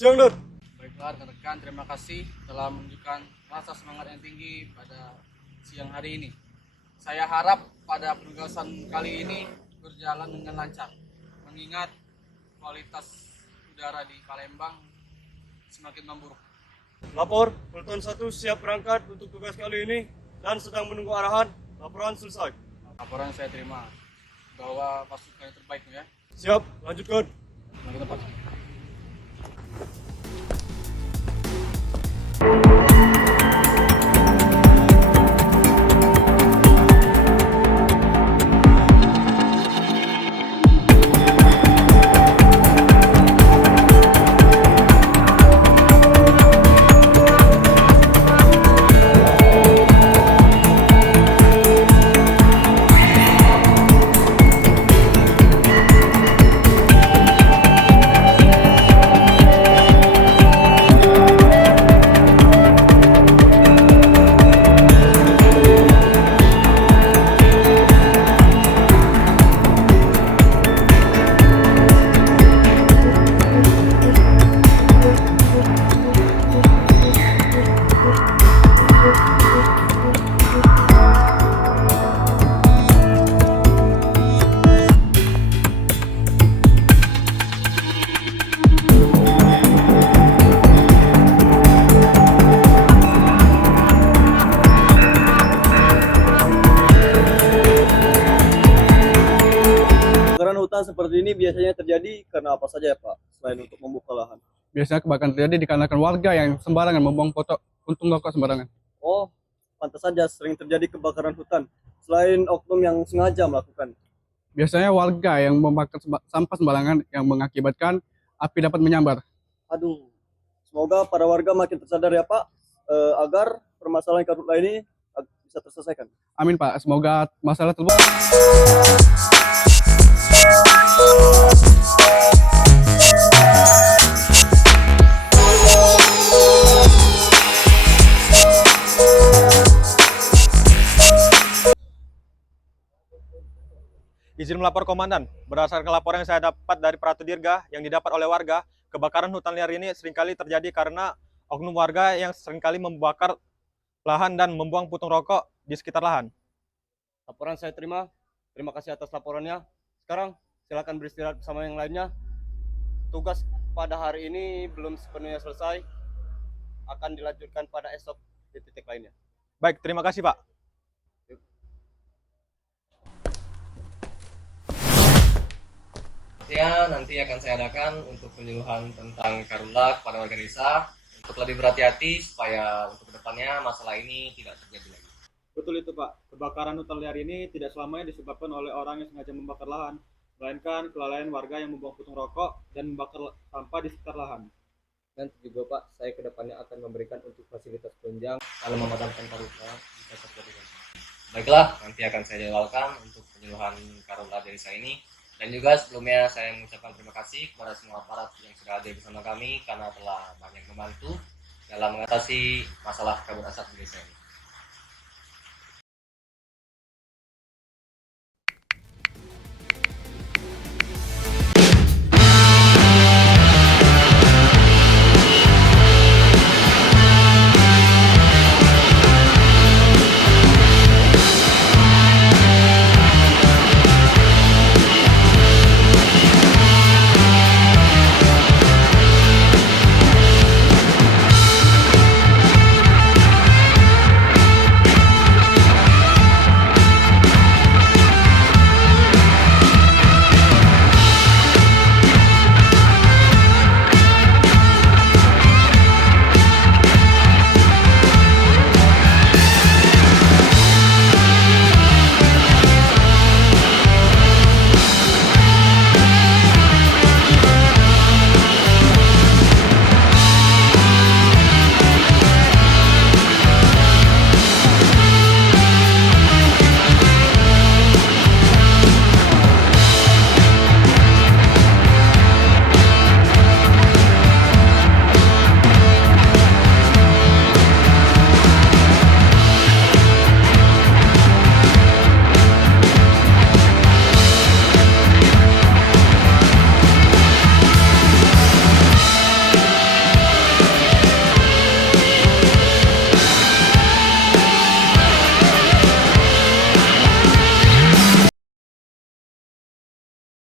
Siang, Dut. Baiklah rekan-rekan, terima kasih telah menunjukkan rasa semangat yang tinggi pada siang hari ini. Saya harap pada penugasan kali ini berjalan dengan lancar, mengingat kualitas udara di Palembang semakin memburuk. Lapor, Peleton 1 siap berangkat untuk tugas kali ini dan sedang menunggu arahan. Laporan selesai. Laporan saya terima bahwa pasukan yang terbaik ya. Siap, lanjutkan. Mari kita tempat. Kebakaran hutan seperti ini biasanya terjadi karena apa saja ya, Pak? Selain untuk membuka lahan. Biasanya kebakaran terjadi dikarenakan warga yang sembarangan membuang puntung rokok sembarangan. Oh, pantas saja sering terjadi kebakaran hutan. Selain oknum yang sengaja melakukan. Biasanya warga yang membakar sampah sembarangan yang mengakibatkan api dapat menyambar. Aduh, semoga para warga makin tersadar ya, Pak, agar permasalahan karhutla ini bisa terselesaikan. Amin Pak, semoga masalah tersebut. Izin melapor Komandan, berdasarkan laporan yang saya dapat dari Pratu Dirga yang didapat oleh warga, kebakaran hutan liar ini seringkali terjadi karena oknum warga yang seringkali membakar lahan dan membuang puntung rokok di sekitar lahan. Laporan saya terima. Terima kasih atas laporannya. Sekarang silakan beristirahat bersama yang lainnya. Tugas pada hari ini belum sepenuhnya selesai. Akan dilanjutkan pada esok di titik lainnya. Baik, terima kasih Pak. Nanti akan saya adakan untuk penyuluhan tentang karhutla kepada warga desa untuk lebih berhati-hati supaya untuk kedepannya masalah ini tidak terjadi lagi. Betul itu Pak, kebakaran hutan liar ini tidak selamanya disebabkan oleh orang yang sengaja membakar lahan, melainkan kelalaian warga yang membuang puntung rokok dan membakar sampah di sekitar lahan. Nanti juga Pak, saya kedepannya akan memberikan untuk fasilitas penunjang kalau memadamkan karhutla bisa terjadi. Baiklah, nanti akan saya jadwalkan untuk penyuluhan karhutla dari saya ini. Dan juga sebelumnya saya mengucapkan terima kasih kepada semua aparat yang sudah hadir bersama kami karena telah banyak membantu dalam mengatasi masalah kabut asap di desa ini.